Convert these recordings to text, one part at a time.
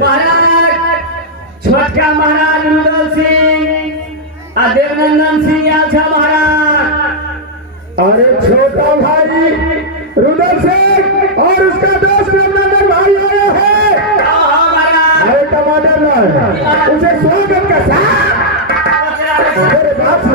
महाराज छोटका महाराज रुदल सिंह और देवनंदन सिंह अच्छा महाराज। अरे छोटा भाई रुदल सिंह और उसका दोस्त देवनंदन भाई आया है। अरे टमाटर लाल उसे स्वागत का साथ मेरे बात से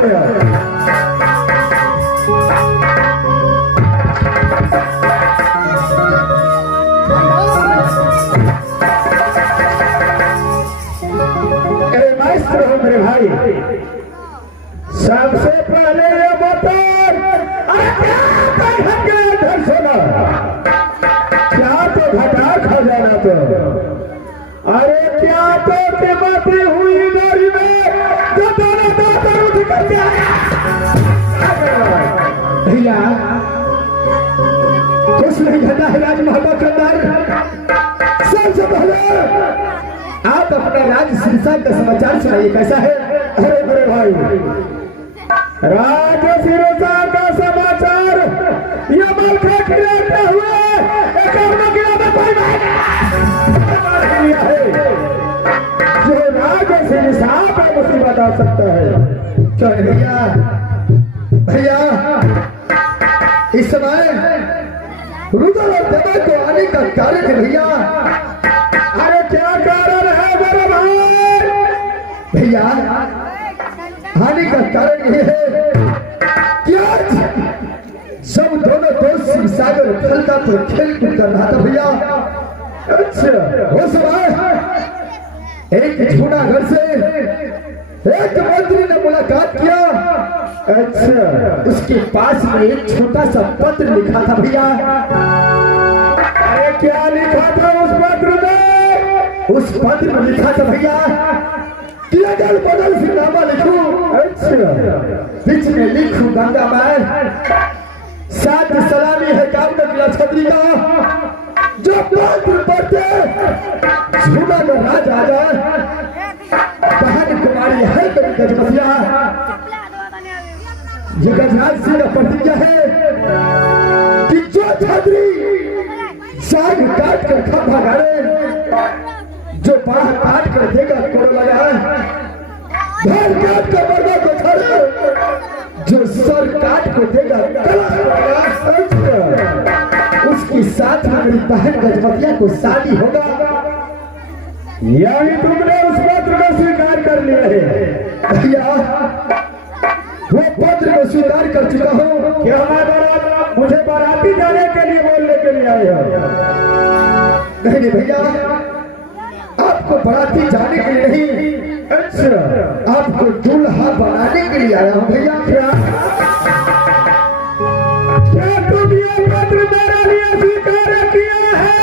मेरे भाई सबसे पहले ये बता, अरे क्या सोना क्या तो घटा खा जाना तो, अरे क्या तो कीमती हुई गाड़ी में जो दोनों दांत उठ करके आया भैया। कुछ नहीं घटा है राज महबा करदार। सबसे पहले आप अपना राज सिरसा का समाचार सुनाइए कैसा है। अरे मेरे भाई राज सिरसा का समाचार ये मलखा खिलाते हुए एक में कोई है जो राज सिरसा पर मुसीबत आ सकता है। चल भैया भैया इस समय रुदल और दवा को आने का कारण है भैया। अरे क्या कारण है मेरे भाई भैया? आने का कारण यह है कि आज जब दोनों दोस्त शिव सागर फलका पर खेल कूद कर रहा था भैया। अच्छा वो समय एक जूनागढ़ से एक मंत्री ने मुलाकात किया। अच्छा उसके पास में एक छोटा सा पत्र लिखा था भैया। अरे क्या लिखा था उस पत्र में? उस पत्र में लिखा था भैया कि अगर बदल से नामा लिखूं, अच्छा बीच में लिखूं गंगा माय, साथ सलामी है कामना छतरी का जो पत्र पढ़ते झूला में राज आ जाए बहन कुमारी है कभी गजमतिया। ये गजराज सिंह का प्रतिज्ञा है कि जो छतरी साग काट कर खंभा गाड़े, जो बाहर काट कर देगा कोड़ लगाए, घर काट कर मरना को खड़े, जो सर काट कर देगा उसकी साथ में मेरी बहन गजमतिया को शादी होगा। यही तुमने उस पत्र को स्वीकार कर लिया है भैया। वो पत्र को स्वीकार कर चुका हूँ। क्या मैं मुझे बाराती जाने के लिए बोलने के लिए आए हो? नहीं भैया आपको बाराती जाने के लिए नहीं, अच्छा आपको दूल्हा बनाने के लिए आया हूँ भैया। क्या तुम ये पत्र मेरे लिए स्वीकार किया है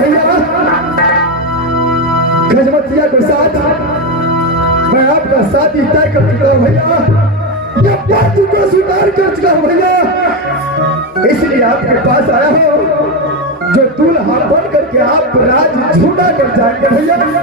भैया? गजमतिया के साथ मैं आपका शादी तय कर चुका हूँ भैया। ये पत्र को स्वीकार कर चुका हूँ भैया, इसलिए आपके पास आया हूँ जो दूल्हा बन करके आप राज झूठा कर जाएंगे भैया। भैया